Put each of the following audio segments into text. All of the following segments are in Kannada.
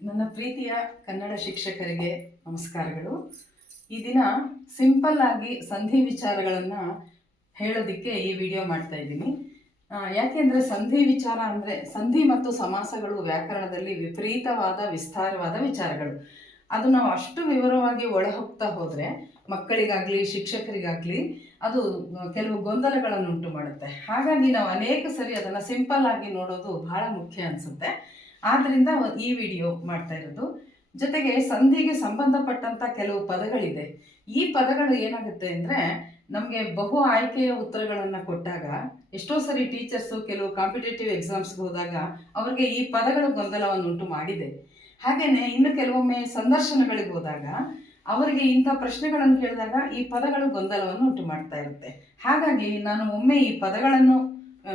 ನನ್ನ ಪ್ರೀತಿಯ ಕನ್ನಡ ಶಿಕ್ಷಕರಿಗೆ ನಮಸ್ಕಾರಗಳು. ಈ ದಿನ ಸಿಂಪಲ್ ಆಗಿ ಸಂಧಿ ವಿಚಾರಗಳನ್ನು ಹೇಳೋದಕ್ಕೆ ಈ ವಿಡಿಯೋ ಮಾಡ್ತಾ ಇದ್ದೀನಿ. ಯಾಕೆಂದರೆ ಸಂಧಿ ವಿಚಾರ ಅಂದರೆ ಸಂಧಿ ಮತ್ತು ಸಮಾಸಗಳು ವ್ಯಾಕರಣದಲ್ಲಿ ವಿಪರೀತವಾದ ವಿಸ್ತಾರವಾದ ವಿಚಾರಗಳು. ಅದು ನಾವು ಅಷ್ಟು ವಿವರವಾಗಿ ಒಳಹೋಗ್ತಾ ಹೋದರೆ ಮಕ್ಕಳಿಗಾಗಲಿ ಶಿಕ್ಷಕರಿಗಾಗಲಿ ಅದು ಕೆಲವು ಗೊಂದಲಗಳನ್ನು ಉಂಟು ಮಾಡುತ್ತೆ. ಹಾಗಾಗಿ ನಾವು ಅನೇಕ ಸರಿ ಅದನ್ನು ಸಿಂಪಲ್ ಆಗಿ ನೋಡೋದು ಬಹಳ ಮುಖ್ಯ ಅನಿಸುತ್ತೆ. ಆದ್ದರಿಂದ ಈ ವಿಡಿಯೋ ಮಾಡ್ತಾ ಇರೋದು. ಜೊತೆಗೆ ಸಂಧಿಗೆ ಸಂಬಂಧಪಟ್ಟಂಥ ಕೆಲವು ಪದಗಳಿದೆ. ಈ ಪದಗಳು ಏನಾಗುತ್ತೆ ಅಂದರೆ ನಮಗೆ ಬಹು ಆಯ್ಕೆಯ ಉತ್ತರಗಳನ್ನು ಕೊಟ್ಟಾಗ ಎಷ್ಟೋ ಸರಿ ಟೀಚರ್ಸು ಕೆಲವು ಕಾಂಪಿಟೇಟಿವ್ ಎಕ್ಸಾಮ್ಸ್ಗೆ ಹೋದಾಗ ಅವ್ರಿಗೆ ಈ ಪದಗಳು ಗೊಂದಲವನ್ನು ಉಂಟು ಮಾಡಿದೆ. ಹಾಗೆಯೇ ಇನ್ನು ಕೆಲವೊಮ್ಮೆ ಸಂದರ್ಶನಗಳಿಗೆ ಹೋದಾಗ ಅವರಿಗೆ ಇಂಥ ಪ್ರಶ್ನೆಗಳನ್ನು ಕೇಳಿದಾಗ ಈ ಪದಗಳು ಗೊಂದಲವನ್ನು ಉಂಟು ಮಾಡ್ತಾ ಇರುತ್ತೆ. ಹಾಗಾಗಿ ನಾನು ಒಮ್ಮೆ ಈ ಪದಗಳನ್ನು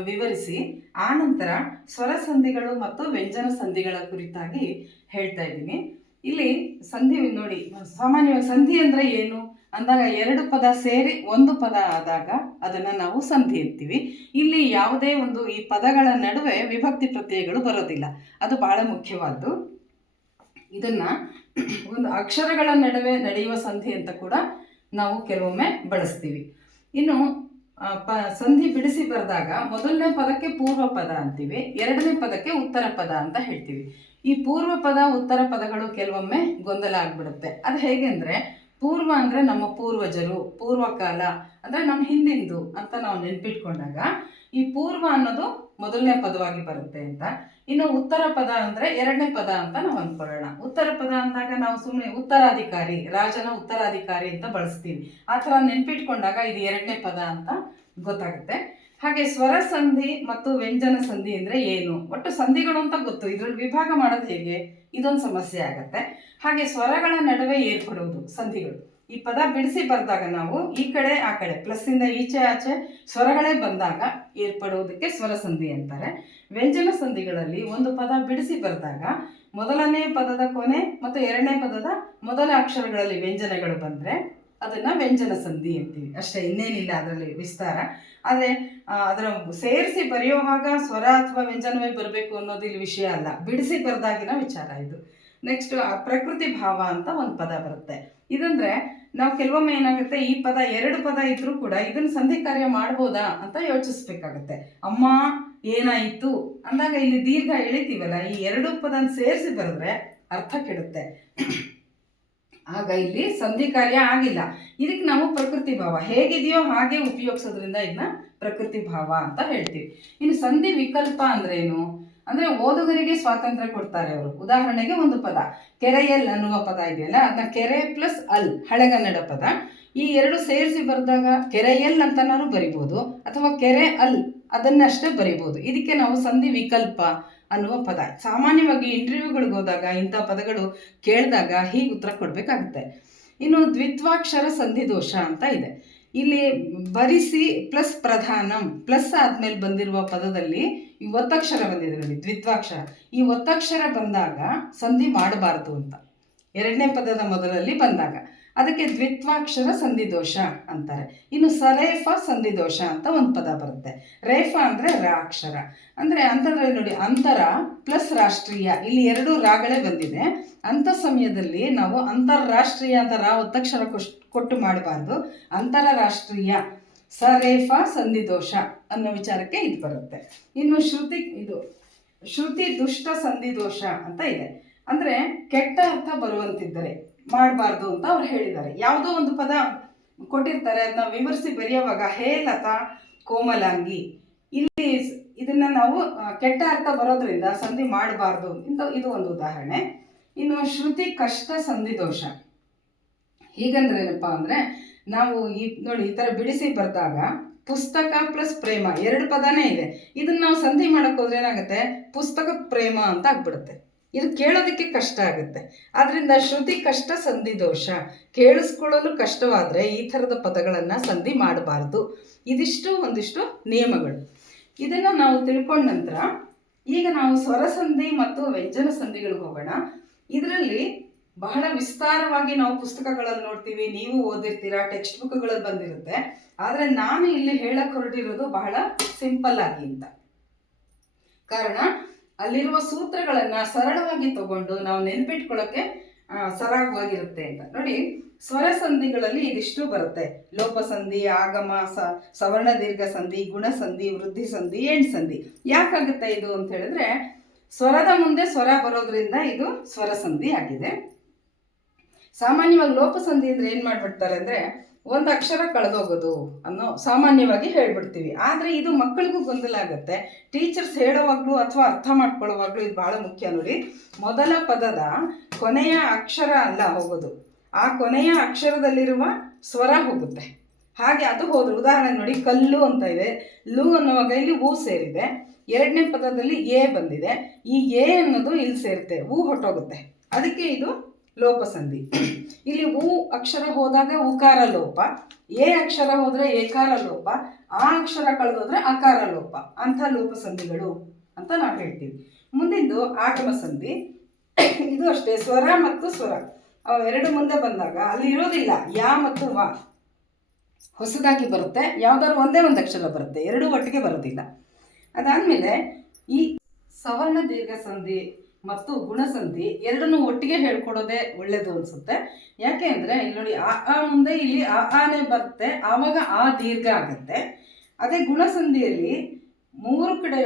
ವಿವರಿಸಿ ಆನಂತರ ಸ್ವರ ಸಂಧಿಗಳು ಮತ್ತು ವ್ಯಂಜನ ಸಂಧಿಗಳ ಕುರಿತಾಗಿ ಹೇಳ್ತಾ ಇದ್ದೀನಿ. ಇಲ್ಲಿ ಸಂಧಿ ನೋಡಿ, ಸಾಮಾನ್ಯವಾಗಿ ಸಂಧಿ ಅಂದರೆ ಏನು ಅಂದಾಗ ಎರಡು ಪದ ಸೇರಿ ಒಂದು ಪದ ಆದಾಗ ಅದನ್ನು ನಾವು ಸಂಧಿ ಅಂತೀವಿ. ಇಲ್ಲಿ ಯಾವುದೇ ಒಂದು ಈ ಪದಗಳ ನಡುವೆ ವಿಭಕ್ತಿ ಪ್ರತ್ಯಯಗಳು ಬರೋದಿಲ್ಲ, ಅದು ಬಹಳ ಮುಖ್ಯವಾದ್ದು. ಇದನ್ನು ಒಂದು ಅಕ್ಷರಗಳ ನಡುವೆ ನಡೆಯುವ ಸಂಧಿ ಅಂತ ಕೂಡ ನಾವು ಕೆಲವೊಮ್ಮೆ ಬಳಸ್ತೀವಿ. ಇನ್ನು ಸಂಧಿ ಬಿಡಿಸಿ ಬರೆದಾಗ ಮೊದಲನೇ ಪದಕ್ಕೆ ಪೂರ್ವ ಪದ ಅಂತೀವಿ, ಎರಡನೇ ಪದಕ್ಕೆ ಉತ್ತರ ಪದ ಅಂತ ಹೇಳ್ತೀವಿ. ಈ ಪೂರ್ವ ಪದ ಉತ್ತರ ಪದಗಳು ಕೆಲವೊಮ್ಮೆ ಗೊಂದಲ ಆಗ್ಬಿಡುತ್ತೆ. ಅದು ಹೇಗೆ ಅಂದರೆ, ಪೂರ್ವ ಅಂದರೆ ನಮ್ಮ ಪೂರ್ವಜರು, ಪೂರ್ವಕಾಲ ಅಂದರೆ ನಮ್ಮ ಹಿಂದಿಂದು ಅಂತ ನಾವು ನೆನ್ಪಿಟ್ಕೊಂಡಾಗ ಈ ಪೂರ್ವ ಅನ್ನೋದು ಮೊದಲನೇ ಪದವಾಗಿ ಬರುತ್ತೆ ಅಂತ. ಇನ್ನು ಉತ್ತರ ಪದ ಅಂದರೆ ಎರಡನೇ ಪದ ಅಂತ ನಾವು ಅಂದ್ಕೊಳ್ಳೋಣ. ಉತ್ತರ ಪದ ಅಂದಾಗ ನಾವು ಸುಮ್ಮನೆ ಉತ್ತರಾಧಿಕಾರಿ, ರಾಜನ ಉತ್ತರಾಧಿಕಾರಿ ಅಂತ ಬಳಸ್ತೀವಿ. ಆ ಥರ ನೆನ್ಪಿಟ್ಕೊಂಡಾಗ ಇದು ಎರಡನೇ ಪದ ಅಂತ ಗೊತ್ತಾಗುತ್ತೆ. ಹಾಗೆ ಸ್ವರ ಸಂಧಿ ಮತ್ತು ವ್ಯಂಜನ ಸಂಧಿ ಅಂದರೆ ಏನು, ಒಟ್ಟು ಸಂಧಿಗಳು ಅಂತ ಗೊತ್ತು, ಇದರಲ್ಲಿ ವಿಭಾಗ ಮಾಡೋದು ಹೇಗೆ, ಇದೊಂದು ಸಮಸ್ಯೆ ಆಗತ್ತೆ. ಹಾಗೆ ಸ್ವರಗಳ ನಡುವೆ ಏರ್ಪಡುವುದು ಸಂಧಿಗಳು. ಈ ಪದ ಬಿಡಿಸಿ ಬರೆದಾಗ ನಾವು ಈ ಕಡೆ ಆ ಕಡೆ ಪ್ಲಸ್ಸಿಂದ ಈಚೆ ಆಚೆ ಸ್ವರಗಳೇ ಬಂದಾಗ ಏರ್ಪಡುವುದಕ್ಕೆ ಸ್ವರ ಸಂಧಿ ಅಂತಾರೆ. ವ್ಯಂಜನ ಸಂಧಿಗಳಲ್ಲಿ ಒಂದು ಪದ ಬಿಡಿಸಿ ಬರೆದಾಗ ಮೊದಲನೇ ಪದದ ಕೊನೆ ಮತ್ತು ಎರಡನೇ ಪದದ ಮೊದಲ ಅಕ್ಷರಗಳಲ್ಲಿ ವ್ಯಂಜನಗಳು ಬಂದರೆ ಅದನ್ನು ವ್ಯಂಜನ ಸಂಧಿ ಅಂತೀವಿ ಅಷ್ಟೇ, ಇನ್ನೇನಿಲ್ಲ ಅದರಲ್ಲಿ ವಿಸ್ತಾರ. ಆದರೆ ಅದರ ಸೇರಿಸಿ ಬರೆಯುವಾಗ ಸ್ವರ ಅಥವಾ ವ್ಯಂಜನವೇ ಬರಬೇಕು ಅನ್ನೋದು ಇಲ್ಲಿ ವಿಷಯ ಅಲ್ಲ, ಬಿಡಿಸಿ ಬರೆದಾಗಿನ ವಿಚಾರ ಇದು. ನೆಕ್ಸ್ಟ್ ಪ್ರಕೃತಿ ಭಾವ ಅಂತ ಒಂದು ಪದ ಬರುತ್ತೆ. ಇದಂದರೆ ನಾವು ಕೆಲವೊಮ್ಮೆ ಏನಾಗುತ್ತೆ, ಈ ಪದ ಎರಡು ಪದ ಇದ್ರೂ ಕೂಡ ಇದನ್ನು ಸಂಧಿ ಕಾರ್ಯ ಮಾಡ್ಬೋದಾ ಅಂತ ಯೋಚಿಸ್ಬೇಕಾಗತ್ತೆ. ಅಮ್ಮ ಏನಾಯಿತು ಅಂದಾಗ ಇಲ್ಲಿ ದೀರ್ಘ ಎಳಿತೀವಲ್ಲ, ಈ ಎರಡು ಪದನ ಸೇರಿಸಿ ಬರೆದ್ರೆ ಅರ್ಥ ಕೆಡುತ್ತೆ, ಆಗ ಇಲ್ಲಿ ಸಂಧಿ ಕಾರ್ಯ ಆಗಿಲ್ಲ. ಇದಕ್ಕೆ ನಾವು ಪ್ರಕೃತಿ ಭಾವ ಹೇಗಿದೆಯೋ ಹಾಗೆ ಉಪಯೋಗಿಸೋದ್ರಿಂದ ಇದನ್ನ ಪ್ರಕೃತಿ ಭಾವ ಅಂತ ಹೇಳ್ತೀವಿ. ಇನ್ನು ಸಂಧಿ ವಿಕಲ್ಪ ಅಂದ್ರೇನು ಅಂದರೆ ಓದುಗರಿಗೆ ಸ್ವಾತಂತ್ರ್ಯ ಕೊಡ್ತಾರೆ ಅವರು. ಉದಾಹರಣೆಗೆ ಒಂದು ಪದ ಕೆರೆಯಲ್ ಅನ್ನುವ ಪದ ಇದೆಯಲ್ಲ, ಅದನ್ನ ಕೆರೆ ಪ್ಲಸ್ ಅಲ್ ಹಳೆಗನ್ನಡ ಪದ, ಈ ಎರಡು ಸೇರಿಸಿ ಬರೆದಾಗ ಕೆರೆಯಲ್ ಅಂತನಾದ್ರು ಬರಿಬೋದು ಅಥವಾ ಕೆರೆ ಅಲ್ ಅದನ್ನಷ್ಟೇ ಬರಿಬೋದು. ಇದಕ್ಕೆ ನಾವು ಸಂಧಿ ವಿಕಲ್ಪ ಅನ್ನುವ ಪದ. ಸಾಮಾನ್ಯವಾಗಿ ಇಂಟರ್ವ್ಯೂಗಳಿಗೆ ಹೋದಾಗ ಇಂಥ ಪದಗಳು ಕೇಳಿದಾಗ ಹೀಗೆ ಉತ್ತರ ಕೊಡಬೇಕಾಗುತ್ತೆ. ಇನ್ನು ದ್ವಿತ್ವಾಕ್ಷರ ಸಂಧಿ ದೋಷ ಅಂತ ಇದೆ. ಇಲ್ಲಿ ಬರಿಸಿ ಪ್ಲಸ್ ಪ್ರಧಾನಂ ಪ್ಲಸ್ ಆದಮೇಲೆ ಬಂದಿರುವ ಪದದಲ್ಲಿ ಈ ಒತ್ತಕ್ಷರ ಬಂದಿದೆ ನೋಡಿ, ದ್ವಿತ್ವಾಕ್ಷರ. ಈ ಒತ್ತಕ್ಷರ ಬಂದಾಗ ಸಂಧಿ ಮಾಡಬಾರ್ದು ಅಂತ, ಎರಡನೇ ಪದದ ಮೊದಲಲ್ಲಿ ಬಂದಾಗ ಅದಕ್ಕೆ ದ್ವಿತ್ವಾಕ್ಷರ ಸಂಧಿ ದೋಷ ಅಂತಾರೆ. ಇನ್ನು ಸರೇಫ ಸಂಧಿ ದೋಷ ಅಂತ ಒಂದು ಪದ ಬರುತ್ತೆ. ರೇಫ ಅಂದರೆ ರಾ ಅಕ್ಷರ, ಅಂದರೆ ಅಂತರದಲ್ಲಿ ನೋಡಿ ಅಂತರ ಪ್ಲಸ್ ರಾಷ್ಟ್ರೀಯ, ಇಲ್ಲಿ ಎರಡು ರಾಗಳೇ ಬಂದಿದೆ. ಅಂಥ ಸಮಯದಲ್ಲಿ ನಾವು ಅಂತಾರಾಷ್ಟ್ರೀಯ ಅಂತ ರಾ ಒತ್ತಕ್ಷರ ಕೊಟ್ಟು ಮಾಡಬಾರ್ದು, ಅಂತರರಾಷ್ಟ್ರೀಯ ಸರೇಫ ಸಂಧಿ ದೋಷ ಅನ್ನೋ ವಿಚಾರಕ್ಕೆ ಇದು ಬರುತ್ತೆ. ಇನ್ನು ಶ್ರುತಿ ದುಷ್ಟ ಸಂಧಿ ದೋಷ ಅಂತ ಇದೆ. ಅಂದರೆ ಕೆಟ್ಟ ಅರ್ಥ ಬರುವಂತಿದ್ದರೆ ಮಾಡಬಾರ್ದು ಅಂತ ಅವ್ರು ಹೇಳಿದ್ದಾರೆ. ಯಾವುದೋ ಒಂದು ಪದ ಕೊಟ್ಟಿರ್ತಾರೆ, ಅದನ್ನ ವಿವರಿಸಿ ಬರೆಯುವಾಗ ಹೇ ಲತಾ ಕೋಮಲಾಂಗಿ, ಇಲ್ಲಿ ಇದನ್ನು ನಾವು ಕೆಟ್ಟ ಅರ್ಥ ಬರೋದ್ರಿಂದ ಸಂಧಿ ಮಾಡಬಾರ್ದು ಅಂತ ಇದು ಒಂದು ಉದಾಹರಣೆ. ಇನ್ನು ಶ್ರುತಿ ಕಷ್ಟ ಸಂಧಿ ದೋಷ ಹೀಗಂದ್ರೆ ಏನಪ್ಪ ಅಂದರೆ, ನಾವು ನೋಡಿ ಈ ಥರ ಬಿಡಿಸಿ ಬರೆದಾಗ ಪುಸ್ತಕ ಪ್ಲಸ್ ಪ್ರೇಮ ಎರಡು ಪದನೇ ಇದೆ, ಇದನ್ನು ನಾವು ಸಂಧಿ ಮಾಡೋಕ್ಕೆ ಹೋದ್ರೆ ಏನಾಗುತ್ತೆ, ಪುಸ್ತಕ ಪ್ರೇಮ ಅಂತ ಆಗ್ಬಿಡುತ್ತೆ. ಇದು ಕೇಳೋದಕ್ಕೆ ಕಷ್ಟ ಆಗುತ್ತೆ. ಆದ್ದರಿಂದ ಶ್ರುತಿ ಕಷ್ಟ ಸಂಧಿ ದೋಷ, ಕೇಳಿಸ್ಕೊಳ್ಳಲು ಕಷ್ಟವಾದರೆ ಈ ಥರದ ಪದಗಳನ್ನು ಸಂಧಿ ಮಾಡಬಾರ್ದು. ಒಂದಿಷ್ಟು ನಿಯಮಗಳು. ಇದನ್ನು ನಾವು ತಿಳ್ಕೊಂಡ ನಂತರ ಈಗ ನಾವು ಸ್ವರ ಸಂಧಿ ಮತ್ತು ವ್ಯಂಜನ ಸಂಧಿಗಳಿಗೆ ಹೋಗೋಣ. ಇದರಲ್ಲಿ ಬಹಳ ವಿಸ್ತಾರವಾಗಿ ನಾವು ಪುಸ್ತಕಗಳಲ್ಲಿ ನೋಡ್ತೀವಿ, ನೀವು ಓದಿರ್ತೀರಾ, ಟೆಕ್ಸ್ಟ್ ಬುಕ್ಗಳಲ್ಲಿ ಬಂದಿರುತ್ತೆ. ಆದರೆ ನಾನು ಇಲ್ಲಿ ಹೇಳಕ್ಕೆ ಹೊರಟಿರೋದು ಬಹಳ ಸಿಂಪಲ್ ಆಗಿ ಅಂತ. ಕಾರಣ ಅಲ್ಲಿರುವ ಸೂತ್ರಗಳನ್ನು ಸರಳವಾಗಿ ತಗೊಂಡು ನಾವು ನೆನ್ಪಿಟ್ಕೊಳ್ಳೋಕ್ಕೆ ಸರಾಗವಾಗಿರುತ್ತೆ ಅಂತ ನೋಡಿ. ಸ್ವರ ಸಂಧಿಗಳಲ್ಲಿ ಇದಿಷ್ಟು ಬರುತ್ತೆ: ಲೋಪಸಂಧಿ, ಆಗಮ, ಸವರ್ಣ ದೀರ್ಘ ಸಂಧಿ, ಗುಣಸಂಧಿ, ವೃದ್ಧಿ ಸಂಧಿ, ಎಂಡ್ ಸಂಧಿ. ಯಾಕಾಗುತ್ತೆ ಇದು ಅಂತ ಹೇಳಿದ್ರೆ, ಸ್ವರದ ಮುಂದೆ ಸ್ವರ ಬರೋದ್ರಿಂದ ಇದು ಸ್ವರ ಸಂಧಿ ಆಗಿದೆ. ಸಾಮಾನ್ಯವಾಗಿ ಲೋಪಸಂಧಿ ಅಂದ್ರೆ ಏನು ಮಾಡ್ಬಿಡ್ತಾರೆ ಅಂದರೆ, ಒಂದು ಅಕ್ಷರ ಕಳೆದೋಗೋದು ಅನ್ನೋ ಸಾಮಾನ್ಯವಾಗಿ ಹೇಳ್ಬಿಡ್ತೀವಿ. ಆದರೆ ಇದು ಮಕ್ಕಳಿಗೂ ಗೊಂದಲ ಆಗುತ್ತೆ. ಟೀಚರ್ಸ್ ಹೇಳೋವಾಗಲೂ ಅಥವಾ ಅರ್ಥ ಮಾಡ್ಕೊಳ್ಳೋವಾಗಲೂ ಇದು ಭಾಳ ಮುಖ್ಯ ನೋಡಿ. ಮೊದಲ ಪದದ ಕೊನೆಯ ಅಕ್ಷರ ಅಲ್ಲ ಹೋಗೋದು, ಆ ಕೊನೆಯ ಅಕ್ಷರದಲ್ಲಿರುವ ಸ್ವರ ಹೋಗುತ್ತೆ. ಹಾಗೆ ಅದು ಹೋದ್ರೆ, ಉದಾಹರಣೆ ನೋಡಿ, ಕಲ್ಲು ಅಂತ ಇದೆ, ಲು ಅನ್ನುವಾಗ ಇಲ್ಲಿ ಊ ಸೇರಿದೆ. ಎರಡನೇ ಪದದಲ್ಲಿ ಎ ಬಂದಿದೆ, ಈ ಎ ಅನ್ನೋದು ಇಲ್ಲಿ ಸೇರುತ್ತೆ, ಊ ಹೊಟ್ಟೋಗುತ್ತೆ. ಅದಕ್ಕೆ ಇದು ಲೋಪಸಂಧಿ. ಇಲ್ಲಿ ಊ ಅಕ್ಷರ ಹೋದಾಗ ಉಕಾರ ಲೋಪ, ಎ ಅಕ್ಷರ ಹೋದರೆ ಏಕಾರ ಲೋಪ, ಆ ಅಕ್ಷರ ಕಳೆದೋದ್ರೆ ಅಕಾರ ಲೋಪ. ಅಂಥ ಲೋಪಸಂಧಿಗಳು ಅಂತ ನಾವು ಹೇಳ್ತೀವಿ. ಮುಂದಿಂದು ಆಗಮ ಸಂಧಿ. ಇದು ಅಷ್ಟೇ, ಸ್ವರ ಮತ್ತು ಸ್ವರ ಅವು ಎರಡು ಮುಂದೆ ಬಂದಾಗ ಅಲ್ಲಿ ಇರೋದಿಲ್ಲ ಯಾ ಮತ್ತು ವಾ, ಹೊಸದಾಗಿ ಬರುತ್ತೆ. ಯಾವ್ದಾದ್ರು ಒಂದೇ ಒಂದು ಅಕ್ಷರ ಬರುತ್ತೆ, ಎರಡೂ ಒಟ್ಟಿಗೆ ಬರೋದಿಲ್ಲ. ಅದಾದಮೇಲೆ ಈ ಸವರ್ಣ ದೀರ್ಘ ಸಂಧಿ ಮತ್ತು ಗುಣಸಂಧಿ ಎರಡನ್ನೂ ಒಟ್ಟಿಗೆ ಹೇಳ್ಕೊಡೋದೇ ಒಳ್ಳೆಯದು ಅನಿಸುತ್ತೆ. ಯಾಕೆ ಅಂದರೆ ಇಲ್ಲಿ ನೋಡಿ, ಆ ಮುಂದೆ ಇಲ್ಲಿ ಆನೆ ಬರುತ್ತೆ, ಆವಾಗ ಆ ದೀರ್ಘ ಆಗುತ್ತೆ. ಅದೇ ಗುಣಸಂಧಿಯಲ್ಲಿ ಮೂರು ಕಡೆ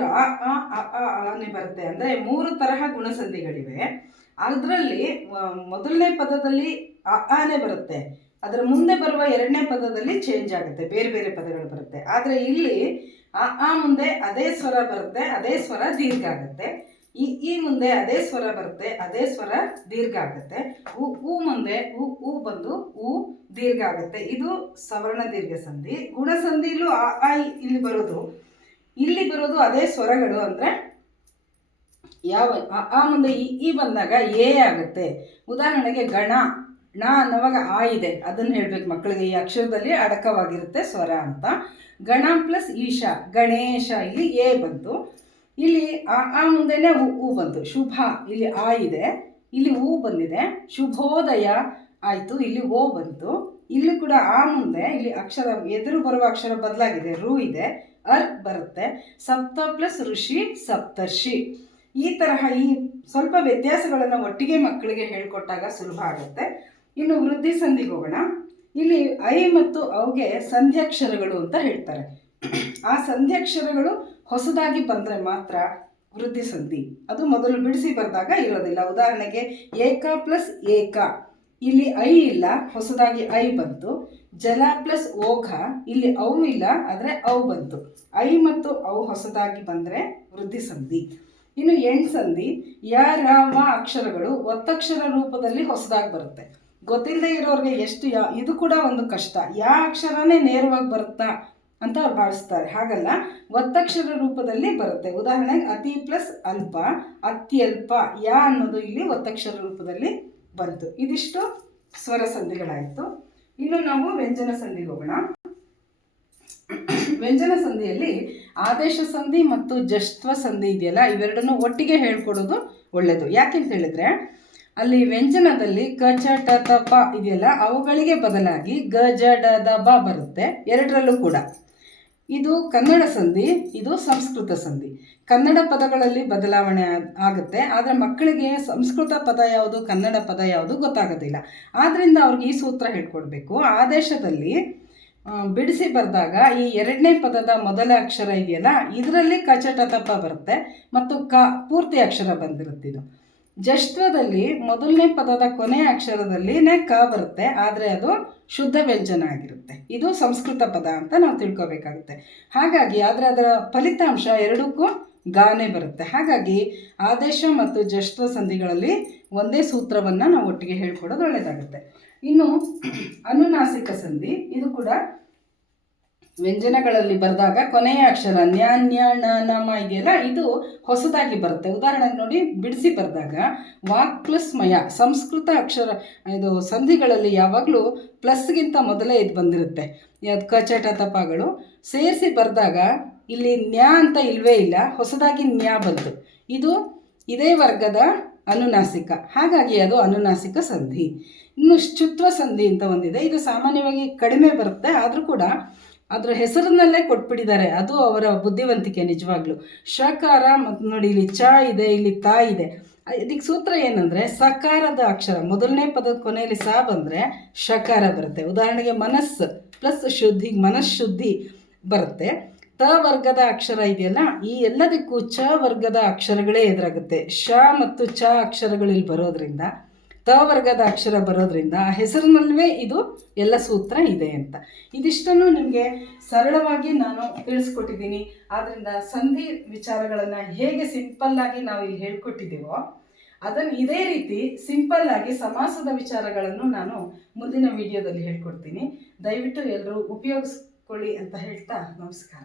ಆನೆ ಬರುತ್ತೆ, ಅಂದರೆ ಮೂರು ತರಹ ಗುಣಸಂಧಿಗಳಿವೆ. ಅದರಲ್ಲಿ ಮೊದಲನೇ ಪದದಲ್ಲಿ ಆನೆ ಬರುತ್ತೆ, ಅದರ ಮುಂದೆ ಬರುವ ಎರಡನೇ ಪದದಲ್ಲಿ ಚೇಂಜ್ ಆಗುತ್ತೆ, ಬೇರೆ ಬೇರೆ ಪದಗಳು ಬರುತ್ತೆ. ಆದರೆ ಇಲ್ಲಿ ಆ ಮುಂದೆ ಅದೇ ಸ್ವರ ಬರುತ್ತೆ, ಅದೇ ಸ್ವರ ದೀರ್ಘ ಆಗುತ್ತೆ. ಈ ಮುಂದೆ ಅದೇ ಸ್ವರ ಬರುತ್ತೆ, ಅದೇ ಸ್ವರ ದೀರ್ಘ ಆಗುತ್ತೆ. ಊ ಮುಂದೆ ಊ ಬಂದು ಊ ದೀರ್ಘ ಆಗುತ್ತೆ. ಇದು ಸವರ್ಣ ದೀರ್ಘ ಸಂಧಿ. ಗುಣಸಂಧಿಲೂ ಇಲ್ಲಿ ಬರೋದು, ಇಲ್ಲಿ ಬರೋದು ಅದೇ ಸ್ವರಗಳು. ಅಂದರೆ ಯಾವ ಆ ಮುಂದೆ ಈ ಬಂದಾಗ ಎ ಆಗುತ್ತೆ. ಉದಾಹರಣೆಗೆ ಗಣ, ಣ ಅನ್ನೋವಾಗ ಆ ಇದೆ, ಅದನ್ನು ಹೇಳ್ಬೇಕು ಮಕ್ಕಳಿಗೆ. ಈ ಅಕ್ಷರದಲ್ಲಿ ಅಡಕವಾಗಿರುತ್ತೆ ಸ್ವರ ಅಂತ. ಗಣ ಪ್ಲಸ್ ಈಶ, ಗಣೇಶ, ಇಲ್ಲಿ ಎ ಬಂತು. ಇಲ್ಲಿ ಆ ಮುಂದೆನೇ ಊ ಬಂತು. ಶುಭ, ಇಲ್ಲಿ ಆ ಇದೆ, ಇಲ್ಲಿ ಊ ಬಂದಿದೆ. ಶುಭೋದಯ ಆಯಿತು, ಇಲ್ಲಿ ಓ ಬಂತು. ಇಲ್ಲಿ ಕೂಡ ಆ ಮುಂದೆ ಇಲ್ಲಿ ಅಕ್ಷರ ಎದುರು ಬರುವ ಅಕ್ಷರ ಬದಲಾಗಿದೆ, ರು ಇದೆ, ಅರ್ ಬರುತ್ತೆ. ಸಪ್ತ ಪ್ಲಸ್ ಋಷಿ, ಸಪ್ತರ್ಷಿ. ಈ ತರಹ ಈ ಸ್ವಲ್ಪ ವ್ಯತ್ಯಾಸಗಳನ್ನು ಒಟ್ಟಿಗೆ ಮಕ್ಕಳಿಗೆ ಹೇಳಿಕೊಟ್ಟಾಗ ಸುಲಭ ಆಗುತ್ತೆ. ಇನ್ನು ವೃದ್ಧಿ ಸಂಧಿಗೆ ಹೋಗೋಣ. ಇಲ್ಲಿ ಐ ಮತ್ತು ಅವ್ಗೆ ಸಂಧ್ಯಾಕ್ಷರಗಳು ಅಂತ ಹೇಳ್ತಾರೆ. ಆ ಸಂಧ್ಯಾಕ್ಷರಗಳು ಹೊಸದಾಗಿ ಬಂದರೆ ಮಾತ್ರ ವೃದ್ಧಿ ಸಂಧಿ. ಅದು ಮೊದಲು ಬಿಡಿಸಿ ಬರೆದಾಗ ಇರೋದಿಲ್ಲ. ಉದಾಹರಣೆಗೆ ಏಕ ಪ್ಲಸ್ ಏಕ, ಇಲ್ಲಿ ಐ ಇಲ್ಲ, ಹೊಸದಾಗಿ ಐ ಬಂತು. ಜಲ ಪ್ಲಸ್ ಓಘ, ಇಲ್ಲಿ ಔ ಇಲ್ಲ, ಆದರೆ ಔ ಬಂತು. ಐ ಮತ್ತು ಔ ಹೊಸದಾಗಿ ಬಂದರೆ ವೃದ್ಧಿ ಸಂಧಿ. ಇನ್ನು ಎಂಡ್ ಸಂಧಿ, ಯ ರ ವ ಅಕ್ಷರಗಳು ಒತ್ತಕ್ಷರ ರೂಪದಲ್ಲಿ ಹೊಸದಾಗಿ ಬರುತ್ತೆ. ಗೊತ್ತಿಲ್ಲದೆ ಇರೋರಿಗೆ ಎಷ್ಟು ಇದು ಕೂಡ ಒಂದು ಕಷ್ಟ. ಯಾ ಅಕ್ಷರನೇ ನೇರವಾಗಿ ಬರುತ್ತಾ ಅಂತ ಅವ್ರು ಭಾವಿಸ್ತಾರೆ. ಹಾಗಲ್ಲ, ಒತ್ತಕ್ಷರ ರೂಪದಲ್ಲಿ ಬರುತ್ತೆ. ಉದಾಹರಣೆಗೆ ಅತಿ ಪ್ಲಸ್ ಅಲ್ಪ, ಅತ್ಯಲ್ಪ, ಯಾ ಅನ್ನೋದು ಇಲ್ಲಿ ಒತ್ತಕ್ಷರ ರೂಪದಲ್ಲಿ ಬಂತು. ಇದಿಷ್ಟು ಸ್ವರ ಸಂಧಿಗಳಾಯಿತು. ಇನ್ನು ನಾವು ವ್ಯಂಜನ ಸಂಧಿಗೆ ಹೋಗೋಣ. ವ್ಯಂಜನ ಸಂಧಿಯಲ್ಲಿ ಆದೇಶ ಸಂಧಿ ಮತ್ತು ಜಷ್ಟ್ವ ಸಂಧಿ ಇದೆಯಲ್ಲ, ಇವೆರಡನ್ನು ಒಟ್ಟಿಗೆ ಹೇಳ್ಕೊಡೋದು ಒಳ್ಳೆಯದು. ಯಾಕೆಂತ ಹೇಳಿದ್ರೆ, ಅಲ್ಲಿ ವ್ಯಂಜನದಲ್ಲಿ ಕ ಚ ಟ ತ ಪ ಇದೆಯಲ್ಲ, ಅವುಗಳಿಗೆ ಬದಲಾಗಿ ಗ ಜ ಡ ದ ಬ ಬರುತ್ತೆ ಎರಡರಲ್ಲೂ ಕೂಡ. ಇದು ಕನ್ನಡ ಸಂಧಿ, ಇದು ಸಂಸ್ಕೃತ ಸಂಧಿ. ಕನ್ನಡ ಪದಗಳಲ್ಲಿ ಬದಲಾವಣೆ ಆಗುತ್ತೆ, ಆದರೆ ಮಕ್ಕಳಿಗೆ ಸಂಸ್ಕೃತ ಪದ ಯಾವುದು ಕನ್ನಡ ಪದ ಯಾವುದು ಗೊತ್ತಾಗೋದಿಲ್ಲ. ಆದ್ದರಿಂದ ಅವ್ರಿಗೆ ಈ ಸೂತ್ರ ಹೇಳ್ಕೊಡ್ಬೇಕು. ಆದೇಶದಲ್ಲಿ ಬಿಡಿಸಿ ಬರೆದಾಗ ಈ ಎರಡನೇ ಪದದ ಮೊದಲ ಅಕ್ಷರ ಇದೆಯಲ್ಲ, ಇದರಲ್ಲಿ ಕಚಟತಪ ಬರುತ್ತೆ ಮತ್ತು ಪೂರ್ತಿ ಅಕ್ಷರ ಬಂದಿರುತ್ತೆ. ಇದು ಜಷ್ಟ್ವದಲ್ಲಿ ಮೊದಲನೇ ಪದದ ಕೊನೆಯ ಅಕ್ಷರದಲ್ಲಿನೇ ಕ ಬರುತ್ತೆ, ಆದರೆ ಅದು ಶುದ್ಧ ವ್ಯಂಜನ ಆಗಿರುತ್ತೆ. ಇದು ಸಂಸ್ಕೃತ ಪದ ಅಂತ ನಾವು ತಿಳ್ಕೊಬೇಕಾಗುತ್ತೆ. ಹಾಗಾಗಿ ಅದರ ಫಲಿತಾಂಶ ಎರಡಕ್ಕೂ ಗಾನೆ ಬರುತ್ತೆ. ಹಾಗಾಗಿ ಆದೇಶ ಮತ್ತು ಜಷ್ಟ್ವ ಸಂಧಿಗಳಲ್ಲಿ ಒಂದೇ ಸೂತ್ರವನ್ನು ನಾವು ಒಟ್ಟಿಗೆ ಹೇಳ್ಕೊಡೋದು ಒಳ್ಳೆಯದಾಗುತ್ತೆ. ಇನ್ನು ಅನುನಾಸಿಕ ಸಂಧಿ, ಇದು ಕೂಡ ವ್ಯಂಜನಗಳಲ್ಲಿ ಬರೆದಾಗ ಕೊನೆಯ ಅಕ್ಷರ ನ್ಯ ನ್ಯ ಣ ನ ಮ ಇದೆಯಲ್ಲ, ಇದು ಹೊಸದಾಗಿ ಬರುತ್ತೆ. ಉದಾಹರಣೆಗೆ ನೋಡಿ, ಬಿಡಿಸಿ ಬರೆದಾಗ ವಾಕ್ ಪ್ಲಸ್ ಮಯ, ಸಂಸ್ಕೃತ ಅಕ್ಷರ ಇದು ಸಂಧಿಗಳಲ್ಲಿ ಯಾವಾಗಲೂ ಪ್ಲಸ್ಗಿಂತ ಮೊದಲೇ ಇದು ಬಂದಿರುತ್ತೆ. ಕಚಟ ತಪಗಳು ಸೇರಿಸಿ ಬರೆದಾಗ ಇಲ್ಲಿ ನ್ಯ ಅಂತ ಇಲ್ಲವೇ ಇಲ್ಲ, ಹೊಸದಾಗಿ ನ್ಯ ಬಂತು. ಇದು ಇದೇ ವರ್ಗದ ಅನುನಾಸಿಕ, ಹಾಗಾಗಿ ಅದು ಅನುನಾಸಿಕ ಸಂಧಿ. ಇನ್ನು ಶ್ಚುತ್ವ ಸಂಧಿ ಅಂತ ಒಂದಿದೆ. ಇದು ಸಾಮಾನ್ಯವಾಗಿ ಕಡಿಮೆ ಬರುತ್ತೆ, ಆದರೂ ಕೂಡ ಅದರ ಹೆಸರಿನಲ್ಲೇ ಕೊಟ್ಬಿಟ್ಟಿದ್ದಾರೆ. ಅದು ಅವರ ಬುದ್ಧಿವಂತಿಕೆ ನಿಜವಾಗ್ಲೂ. ಶಕಾರ ಮತ್ತು ನೋಡಿ ಇಲ್ಲಿ ಚ ಇದೆ, ಇಲ್ಲಿ ತಾ ಇದೆ. ಇದಕ್ಕೆ ಸೂತ್ರ ಏನಂದರೆ ಸಕಾರದ ಅಕ್ಷರ ಮೊದಲನೇ ಪದದ ಕೊನೆಯಲ್ಲಿ ಸಾ ಬಂದರೆ ಶಕಾರ ಬರುತ್ತೆ. ಉದಾಹರಣೆಗೆ ಮನಸ್ಸು ಪ್ಲಸ್ ಶುದ್ಧಿ, ಮನಃಶುದ್ಧಿ ಬರುತ್ತೆ. ತ ವರ್ಗದ ಅಕ್ಷರ ಇದೆಯಲ್ಲ, ಈ ಎಲ್ಲದಕ್ಕೂ ಚ ವರ್ಗದ ಅಕ್ಷರಗಳೇ ಎದುರಾಗುತ್ತೆ. ಶ ಮತ್ತು ಚ ಅಕ್ಷರಗಳಲ್ಲಿ ಬರೋದ್ರಿಂದ, ತ ವರ್ಗದ ಅಕ್ಷರ ಬರೋದ್ರಿಂದ ಆ ಹೆಸರಿನಲ್ಲೇ ಇದು ಎಲ್ಲ ಸೂತ್ರ ಇದೆ ಅಂತ. ಇದಿಷ್ಟನ್ನು ನಿಮಗೆ ಸರಳವಾಗಿ ನಾನು ತಿಳಿಸ್ಕೊಟ್ಟಿದ್ದೀನಿ. ಆದ್ದರಿಂದ ಸಂಧಿ ವಿಚಾರಗಳನ್ನು ಹೇಗೆ ಸಿಂಪಲ್ಲಾಗಿ ನಾವು ಇಲ್ಲಿ ಹೇಳ್ಕೊಟ್ಟಿದ್ದೀವೋ ಅದನ್ನು ಇದೇ ರೀತಿ ಸಿಂಪಲ್ಲಾಗಿ ಸಮಾಸದ ವಿಚಾರಗಳನ್ನು ನಾನು ಮುಂದಿನ ವಿಡಿಯೋದಲ್ಲಿ ಹೇಳ್ಕೊಡ್ತೀನಿ. ದಯವಿಟ್ಟು ಎಲ್ಲರೂ ಉಪಯೋಗಿಸ್ಕೊಳ್ಳಿ ಅಂತ ಹೇಳ್ತಾ ನಮಸ್ಕಾರ.